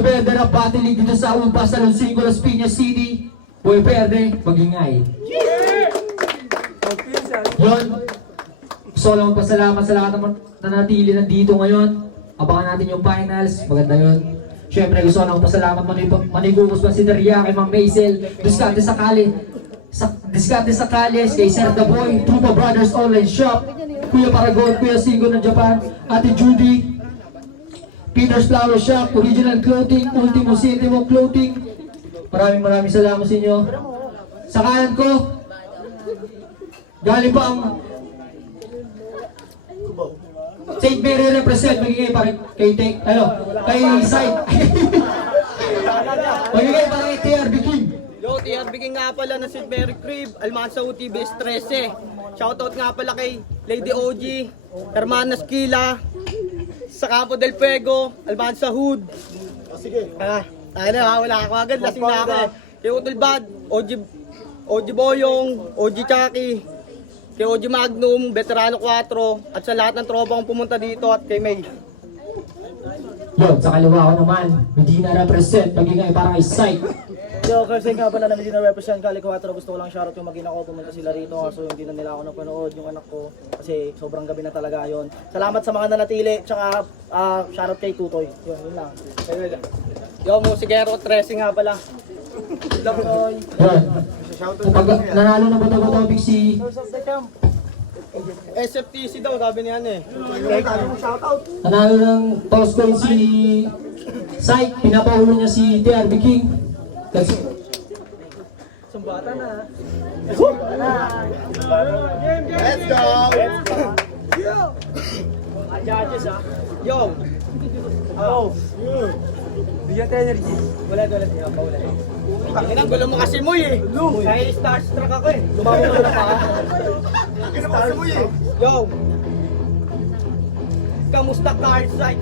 Verde ng Battle League dito sa Upas, Salon 5, Las Piñas City. Boy Verde, magingay. Yun. Gusto ko lang magpasalamat sa lahat naman na natili nandito ngayon. Abangan natin yung finals. Maganda yun. Siyempre gusto ko lang magpasalamat manigugos pa si Daria, kay Mang Maisel, Diskarte sa Kali. Diskarte sa Kales, kay Sir The Boy, Trupa Brothers Online Shop, Kuya Paragon, Kuya Singo ng Japan, Ate Judy, Peter's Flower Shop, Original Clothing, Ultimo Sintimo Clothing. Maraming salamat sa inyo. Sa kanan ko, galing pa ang St. Mary represent, magiging para kay Side. Magiging para kay TRB King. Yo, TRB King nga pala na St. Mary Crib, Almansa UTBS 13. Shoutout nga pala kay Lady OG, Hermanas Kila, sa Campo del Fuego, Almansa Hood. Sige. Wala ako agad, lasing na ako eh. Kay Utol Bad, OG Boyong, OG Chucky, kay OG Magnum, Veterano 4, at sa lahat ng tropa kong pumunta dito at kay May. Yun, sa kaliwa ko naman, Medina represent, magiging para kay Side. Yo, kasi nga pala na Medina represent Cali 4, gusto ko lang shoutout yung mag-ina ko, pumunta sila rito kaso hindi na nila ako napanood yung anak ko kasi sobrang gabi na talaga yon. Salamat sa mga nanatili, tsaka shoutout kay Tutoy. Yun lang. Yo, Musigero 13 nga pala. Good luck, Toy. Yun. Pag nanalo na ba Big C? SFTC daw, sabi niyan eh. Shoutout. Nanalo ng toss coin si Side, pinapaulo niya si TRB King. Kasi Sumbata na. Let's go! Judges ah. Yo! Oh. Bigyan tayo energy. Wala. Ang gulo mo kasi mo eh. Kaya starstruck ako eh. Lumabot na pa. Yo! Kamusta card site?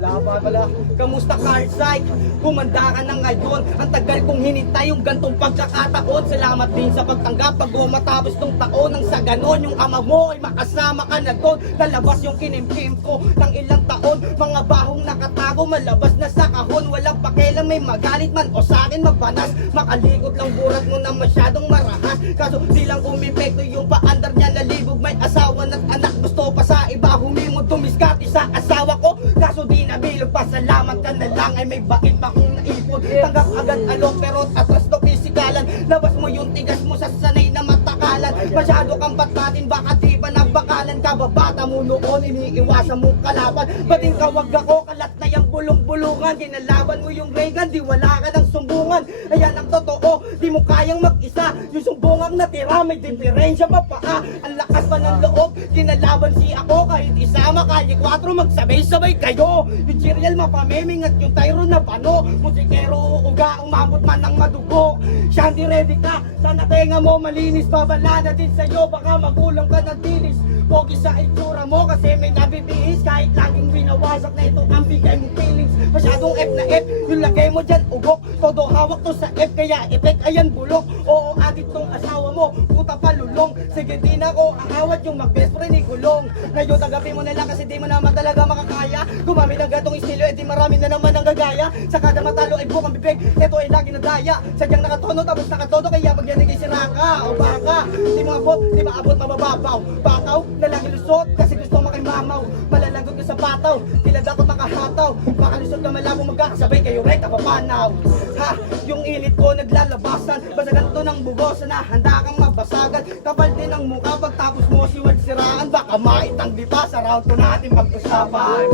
Wala pa pala. Kamusta card site? Humanda ka na ngayon. Ang tagal kong hinintay yung gantong pagkakataon. Salamat din sa pagtanggap pag matapos tong taon. Nang sa ganon yung ama mo ay makasama ka na doon. Lalabas yung kinimkim ko ng ilang taon. Mga bahong nakatago malabas na sa kahon. Walang pakialam may magalit man o sa akin mabanas. Makalikot lang burat mo na masyadong marahas. Kaso di lang umipekto yung paandar niya nalibog. May asawa at anak gusto pa sa iba. Humimod tumiskati sa asawa ko. Kaso di nabilog pa salamat ka na lang. Ay may bait pa kong naipon. Tanggap agad alok pero atras to pisikalan. Labas mo yung tigas mo sa sanay na matakalan. Masyado kang batatin baka di ba nabakalan. Kababata mo noon iniiwasan mong kalaban. Bating kawag ako kalat na yung bulong-bulungan. Kinalaban mo yung Reagan di wala ka ng sumbungan. Ayan ang totoo di mo kayang mag-isa. Yung sumbungang natira may diferensya pa paa. Ang lakas pa ng loob kinalaban si ako. Kahit isama kalye 4 magsabay-sabay kayo. Yung cereal mapameming at yung tyro na pano. Musikero uuga umabot man ng madugo. Shanty ready ka sana tenga mo malinis. Babala na din sa'yo baka magulang ka na dilis. Pogi sa itsura mo kasi may nabibihis. Kahit laging winawasak na ito ang bigay mong feelings. Masyadong F na F yung lagay mo dyan ugok. Todo hawak to sa F kaya effect ayan bulok. Oo adik tong asawa mo puta palulong. Sige di na ko ahawat yung mag-best friend ni Gulong. Ngayon tanggapin mo na lang kasi di mo naman talaga makakaya. Gumamit ng gatong estilo di marami na naman ang gagaya. Sa kada matalo ay bukang bibig. Ito ay lagi na daya. Sadyang nakatono tapos nakatodo kaya pag yan ay sira ka o baka. Di maabot, di maabot mabababaw. Bakaw na lang ilusot kasi gusto makimamaw. Malalagot ka sa pataw, tila dakot makahataw. Makalusot ka malabong magkakasabay kayo right napapanaw. Ha, yung init ko naglalabasan. Basta ganito ng bugosan na handa kang mabasagan. Kapal din ang mukha pagtapos mo siwag siraan. Baka maitang di pa sa round 2 natin pag-usapan.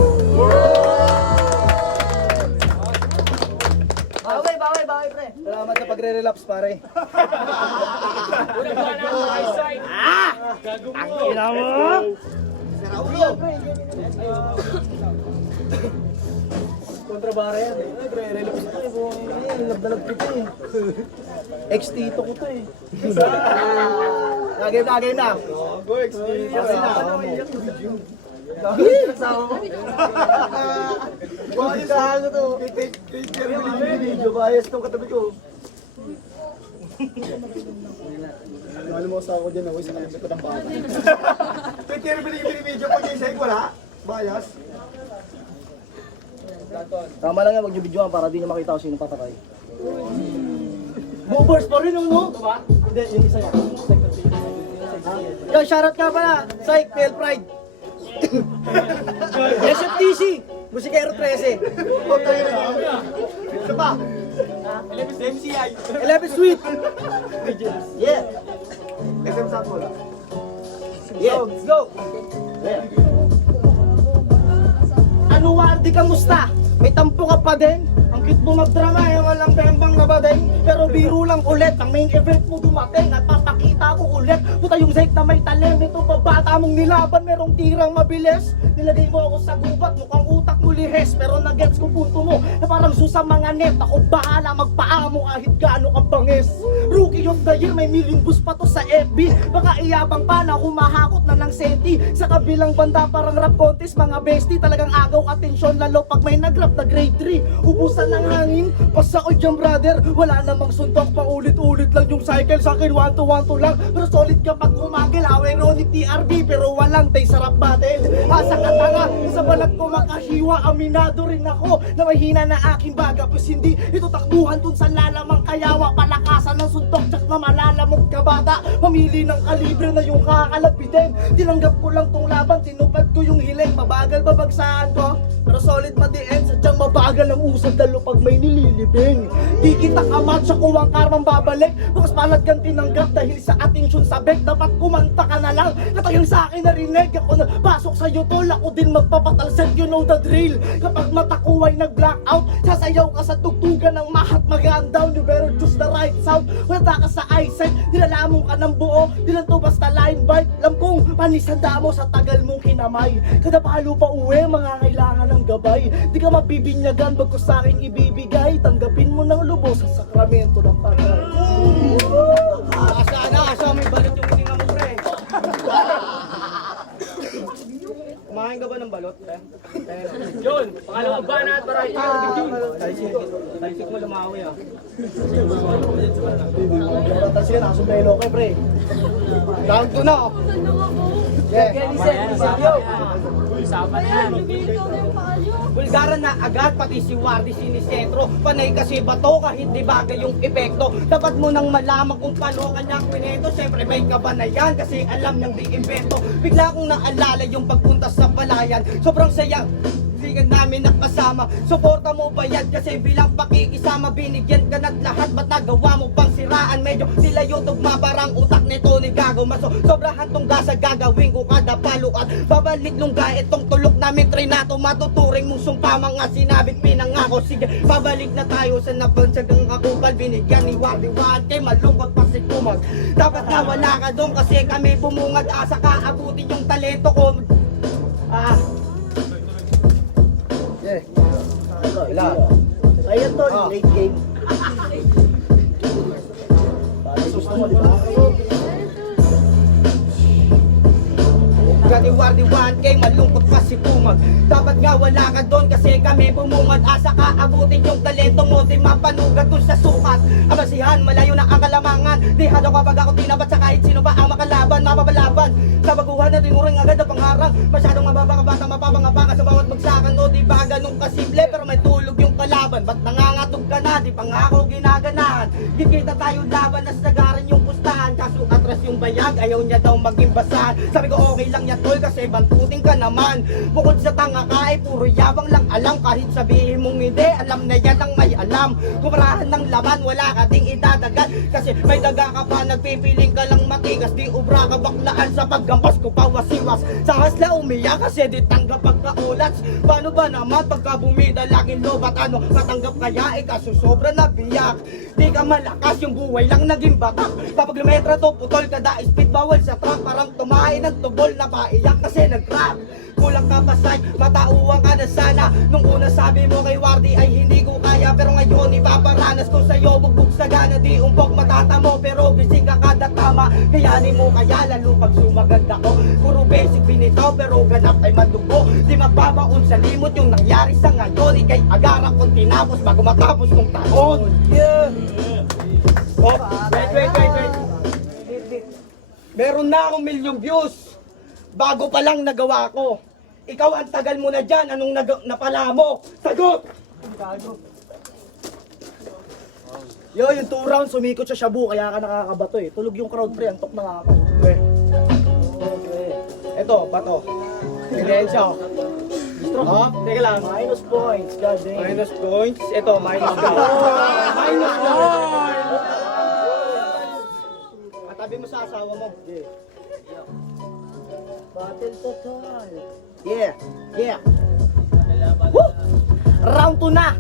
Baway, pre. Salamat sa pagre-relapse, pare. Ina mo! Kontrabara yan eh. Nagre-relapse ito eh. Nagdalag kita eh. Ex-tito ko to eh. Game na. Go, ex-tito. Kasama mo? Biyasahan ko to. Video bias tong katabi ko. Alam mo sa ako dyan ako sa kalapit ko ng bata. Pero binibidyo ko dyan sa'yo, wala? Bias? Tama lang yan, wag nyo videoan para di nyo makita kung sino patay. Movers pa rin, no? Hindi, yung isa yan. Yo, shoutout ka pala. Psych, PL Pride. SFTC. Musikero 13. Isa pa. 11 Sweet. Yeah. SM Sample. Yeah, let's go. Yeah. Ano Wardy, kamusta? May tampo ka pa din? Ang cute mo magdrama, eh, walang bembang na ba din? Pero biro lang ulit, ang main event mo dumating at papakita ko ulit. Puta yung Zeke na may talent, ito babata mong nilaban, merong tirang mabilis. Nilagay mo ako sa gubat, mukhang utak mo lihes. Pero nagets ko punto mo, na parang susa mga net. Ako bahala magpaamo kahit gaano ka bangis. Rookie of the year, may million views pa to sa FB. Baka iyabang pa na humahakot na ng senti. Sa kabilang banda parang rap contest, mga bestie. Talagang agaw atensyon, lalo pag may nag-rap na grade 3. Ubusan ng hangin, pasa ko dyan brother. Wala namang suntok, paulit-ulit lang yung cycle. Sa akin 1-2-1-2 lang, pero solid kapag umagil. Away Ronnie TRB, pero walang tay sarap battle. Asa ka tanga, sa balat ko makahiwa. Aminado rin ako na mahina na aking baga. Pues hindi ito takbuhan dun sa lalamang kayawa. Palakasan ng suntok, tsak na malalamog ka bata. Mamili ng kalibre na yung kakalapitin. Tinanggap ko lang tong laban, tinupad ko yung hiling. Mabagal babagsahan ko, pero solid ma-the-end. Sadyang mabagal ang usad, lalo pag may nililibing. Di kita kamat sa kuwang karmang babalik. Bukas palad kang tinanggap dahil sa atensyon sabik. Dapat kumanta ka na lang, katagang sa akin narinig. Ako na pasok sa'yo tol, ako din magpapatalset, you know the drill. Kapag mata ko ay nag-blackout, sasayaw ka sa tugtugan ng mahat mag-down. You better choose the right sound. Wala ka sa eyesight, nilalamong ka ng buo. Di lang to basta line bite. Lampong panisanda mo sa tagal mong kinamay. Kada palo pa uwi, mga kailangan ng gabay. Di ka mabibinyagan, bago sa akin ibibigay. Tanggapin mo ng lubos sa sakramento ng tagal. Asa may balot yung hininga mo, pre. Kumain ka ba ng balot, pre? Yun, pangalawang banat para Taisik mo lumawi, ah. Sige, nakasumbrelo ka, pre. Down to na. Bulgaran na agad, pati si Wardy sinisentro. Panay kasi bato kahit di bagay yung epekto. Dapat mo nang malaman kung paano kanyang kwento. Siyempre may kabanayan kasi alam niyang di invento. Bigla kong naalala yung pagpunta sa palayan. Sobrang saya ligan namin nakasama. Suporta mo ba yan? Kasi bilang pakikisama, binigyan ka na't lahat. Ba't nagawa mo pang siraan? Medyo sila yung tugma, parang utak nito ni Gago Maso. Sobrahan tong gasa, gagawin ko kada palukat. Babalik lungga itong tulok namin trinato. Matuturing mong sumpa, mga sinabit pinangako. Sige, babalik na tayo sa nabansagang kakupal. Binigyan ni Wardy kay malungkot pa si Kumag. Dapat na wala ka doon kasi kami bumungad. Asa ka abutin yung talento ko. Wala. Ayan to, late game. Gusto mo, di ba? Gani Wardy 1K, malungkot pa si Kumag. Dapat nga wala ka doon kasi kami bumungad. Asa ka abutin yung talento mo, di mapanugat dun sa sukat. Amasihan, malayo na ang kalamangan. Di hado kapag ako tinabat sa kahit sino ba ang makalaban, mapapalaban. Sa baguhan na tinuring agad ang pangarang. Masyadong mababa ka bata, mapapangapanga sa bawat bagsakan. O di ba ganun kasimple, pero may tulog yung kalaban. Ba't nangangatog ka na, di pangako ginaganahan. Gigita tayo laban, nasagaran yung pustahan. Kaso atras yung bayag, ayaw niya daw maging basahan. Sabi ko okay lang yan tol, kasi bantuting ka naman. Bukod sa tanga ka ay puro yabang lang alam. Kahit sabihin mong hindi, alam na yan ang may alam. Kumarahan ng laban, wala ka ding idadagan. Kasi may daga ka pa, nagpipiling ka lang matigas. Di ubra ka baklaan sa paggampas ko pa wasiwas. Sa hasla umiyak kasi di tanggap pagkaulats. Paano ba naman pagka bumida laging lobat? Ano, matanggap kaya kaso sobra na biyak. Di ka malakas, yung buhay lang naging batak. Kapag lumetra to, putol ka da, speed bawal sa truck. Parang tumahin ng tubol na paiyak kasi nag-rap. Kulang ka pa say, matauwang ka na sana. Nung una sabi mo kay Wardy ay hindi ko kaya. Pero ngayon ipaparanas ko sa'yo, bugbog sa gana. Di umpok matatamo, pero gising ka kada tama. Kayanin mo kaya lalo pag sumagad ako. Puro basic binitaw pero ganap ay madugo. Di magbabaon sa limot yung nangyari sa ngayon. Ikay agara kong tinapos bago matapos ng taon. Yeah. Oh, wait. Meron na akong 1,000,000 views. Bago pa lang nagawa ko. Ikaw ang tagal mo na dyan, anong napala mo? Sagot! Yo, yung 2 rounds, sumikot sa Shabu, kaya ka nakakabato eh. Tulog yung crowd pre, antok na nga ako. Okay. Ito, bato. Ebidensya. Oh, teka lang. Minus points, god damn. Minus points. Ito, minus points. Minus points! Katabi mo sa asawa mo. Battle total. Yeah, yeah. Woo! Round 2 na.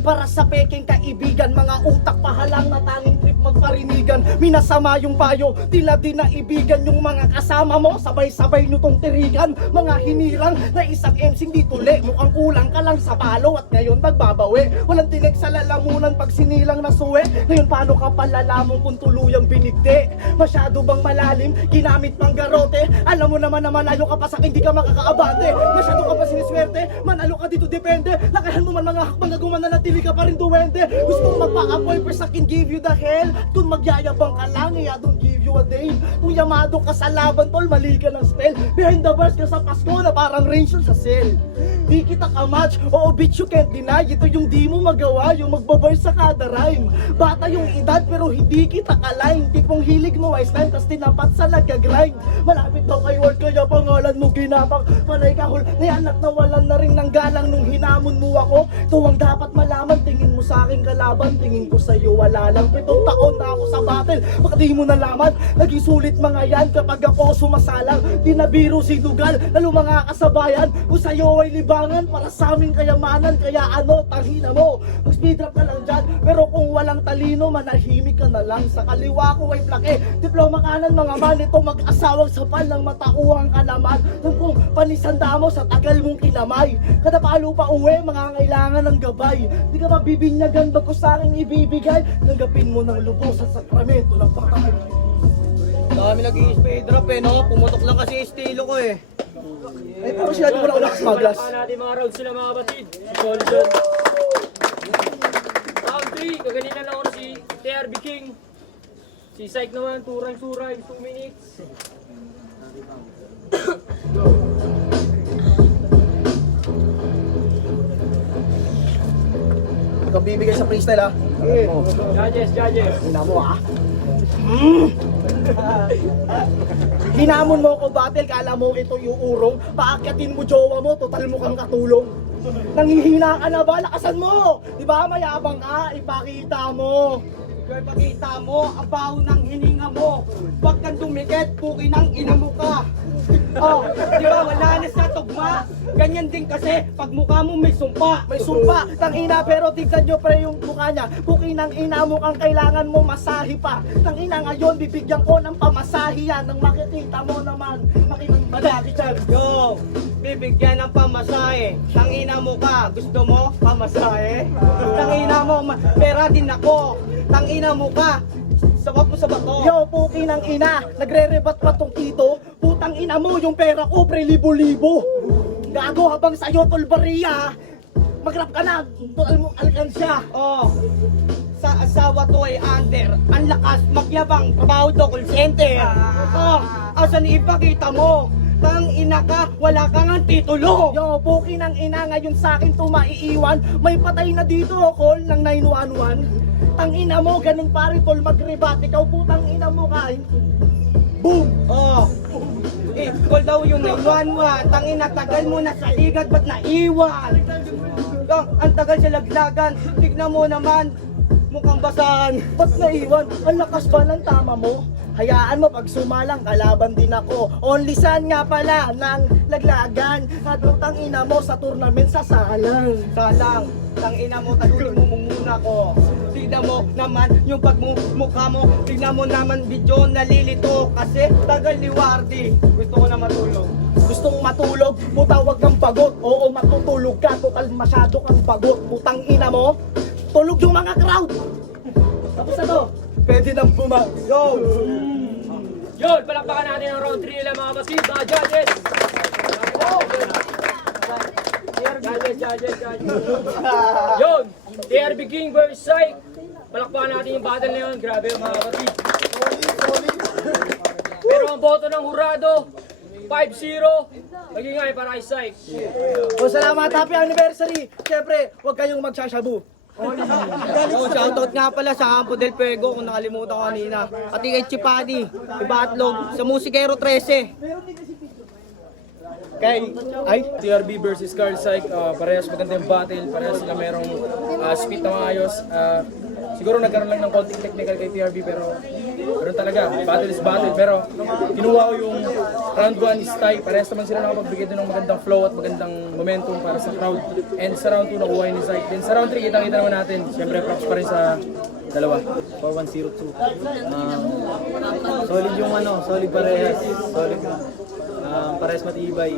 Para sa peking kaibigan, mga utak pahalang na tanging trip magparinigan. Minasama yung payo, tila di naibigan yung mga kasama mo. Sabay-sabay nyo tong tirigan, mga hinirang na isang MC di tuli. Mukhang kulang ka lang sa palo at ngayon magbabawi. Walang tinig sa lalamunan pag sinilang na suwe. Ngayon paano ka palalamon kung tuluyang binigti? Masyado bang malalim, ginamit pang garote? Alam mo naman na malayo ka pa sa akin, di ka makakaabante. Masyado ka pa siniswerte, manalo ka dito depende. Lakahan mo man mga hakbang na gumananatili ka pa rin duwende. Gusto magpa-apoy pero sa akin give you the hell. Kung magyayabang ka lang, I don't give you a day. Kung yamado ka sa laban, tol, mali ka ng spell. Behind the bars ka sa Pasko na parang Rachel sa cell. Di kita ka-match, oo bitch you can't deny. Ito yung di mo magawa, yung magbabar sa kada rhyme. Bata yung edad pero hindi kita ka-line. Tipong hilig mo wise time, tas tinapat sa nagka-grind. Malapit daw kay world kaya pangalan mo ginapang. Panay kahul, nayanak na walan na rin ng galang nung hinamon mo ako. Ito ang dapat malaman, tingin mo sa aking kalaban, tingin ko sa'yo wala lang. 7 taon na ako sa battle, baka di mo nalaman. Naging sulit mga yan kapag ako sumasalang. Di na biro si Dugal, lalo mga kasabayan. Kung sa'yo ay libangan, para sa aming kayamanan. Kaya ano, tangina mo, mag-speed rap ka lang dyan. Pero kung walang talino, manahimik ka na lang. Sa kaliwa ko ay plake, diploma kanan mga man. Ito mag-asawang sapal ng matauhang ka naman. Nung kung panisanda mo sa tagal mong kinamay. Kada palo pa uwi, mga kailangan ng gabay. Di ka mabibinyagan bago sa aking ibibigay. Tanggapin mo ng lubos sa sakramento ng patay. Dami nag-i-speed drop eh, no? Pumutok lang kasi estilo ko eh. Ay, pero sila di mo na ulang smaglas. Palakpakan natin mga rounds sila mga kapatid. Si Soldier. Round 3, kaganina lang ako na si TRB King. Si Syke naman, 2 rounds, 2 minutes. Ikaw bibigay sa freestyle ha. Judges. Hina mo ha. Hinamon mo ko battle, kala mo ito yung urong. Paakyatin mo jowa mo, total mo kang katulong. Nanghihina ka na ba? Lakasan mo! Di ba mayabang ka? Ipakita mo. Kaya pakita mo, ang baho ng hininga mo. Pag kang dumikit, puki ng ina mo ka. Oh, di ba wala na sa tugma? Ganyan din kasi, pag mukha mo may sumpa. May sumpa, tangina, pero tignan nyo pre yung mukha niya. Puki ng ina mo kang kailangan mo masahi pa. Tangina ngayon, bibigyan ko ng pamasahi yan. Nang makikita mo naman, makitang malaki dyan. Yo, bibigyan ng pamasahe. Tangina mo ka, gusto mo pamasahe? Tangina mo, pera din ako. Tangina mo ka, sabap mo sa bato. Yo, puki ng ina, nagre-rebat pa tong tito. Putang ina mo, yung pera ko pre, libo-libo. Gago habang sa'yo, tolbariya. Mag-rap ka na, total mo alkansya. Oh, sa asawa to ay under. Ang lakas, magyabang, trabaho to, call center. Oh, asan ipakita mo? Tang ina ka, wala kang ang titulo. Yo, puki ng ina, ngayon sa akin to maiiwan. May patay na dito, call ng 911. Tang ina mo, ganun pare tol, mag-rebat. Ikaw putang ina mo kain. Boom! Oh, call daw yung 911. Tang ina, tagal mo na sa ligat, ba't naiwan? Ang tagal sa laglagan, tignan mo naman, mukhang basahan. Ba't naiwan? Ang lakas ba ng tama mo? Hayaan mo pag sumalang, kalaban din ako. Only san nga pala ng laglagan. At putang ina mo sa tournament sasalang. Salang, tang ina mo, tagulin mo muna ko. Tignan mo naman yung pagmumukha mo. Tignan mo naman video nalilito. Kasi tagal ni Wardy. Gusto ko na matulog. Gustong matulog, mutawag kang bagot. Oo, matutulog ka, total masyado kang bagot. Putang ina mo, tulog yung mga crowd. Tapos na to, pwede nang Go! Yun, palakpakan natin ang round 3 nila mga kapatid. Mga judges. Judges. Yun, TRB King vs. Syke. Palakpakan natin yung battle na yun. Grabe mga kapatid. Pero ang boto ng hurado, 5-0. Maging nga para kay Syke. O salamat, happy anniversary! Siyempre, huwag kayong magsashabu. Shoutout nga pala sa Campo del Fuego kung nakalimutan ko kanina. Pati kay Chipani, Ibatlog, sa Musikero 13. TRB versus Carl Syke, parehas maganda yung battle, parehas sila merong speed na maayos. Siguro nagkaroon lang ng konting technical kay TRB pero meron talaga, battle is battle. Pero kinuha ko yung round 1 is tie, parehas naman sila nakapagbigay doon ng magandang flow at magandang momentum para sa crowd. And sa round 2 nakuha ni Syke. Then sa round 3 kitang-kita naman natin, siyempre props pa rin sa dalawa. 4102. Solid yung solid parehas. Solid. Parehas matibay.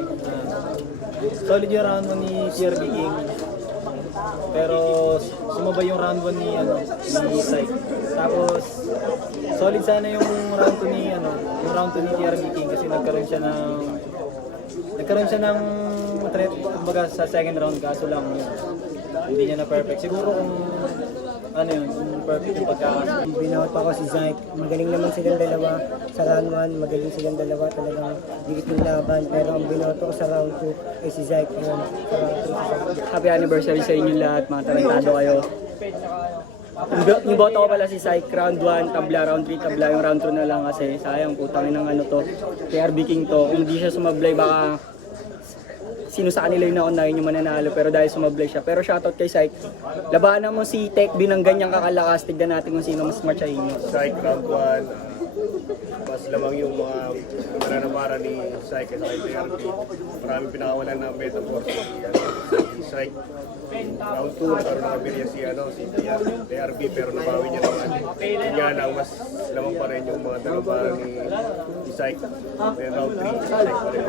Solid yung round 1 ni TRB King. Pero sumabay yung round 1 ni Syke. Tapos solid sana yung round 2 ni ni TRB King kasi nagkaroon siya ng threat kumbaga sa second round kaso lang hindi niya na perfect. Siguro kung kung perfect yung pagkakaso. Binawat ako si Syke. Magaling naman silang dalawa. Sa round 1, magaling silang dalawa. Talagang dikit yung laban. Pero ang binawat ako sa round 2 ay si Syke. Yun, sa round 3 si Syke. Happy anniversary sa inyo lahat, mga talentado kayo. Yung boto ko pala si Syke, round 1, tabla, round 3, tabla, yung round 2 na lang kasi sayang putangin ng to, TRB King to. Kung di siya sumablay baka sino sa kanila yung naunahin yung mananalo pero dahil sumablay siya. Pero shoutout kay Syke, labanan mo si Tech B ng ganyang kakalakas, tignan natin kung sino mas smart sa inyo. Syke round 1, mas lamang yung mga nananamara ni Syke sa kay TRB. Maraming pinakawalan ng metaphor si Syke. Round 2, nagkaroon ng abiliya si TRB pero nabawi niya naman. Yun nga lang, mas lamang pa rin yung mga nananamara ni Syke. Then round 3, Syke pa rin.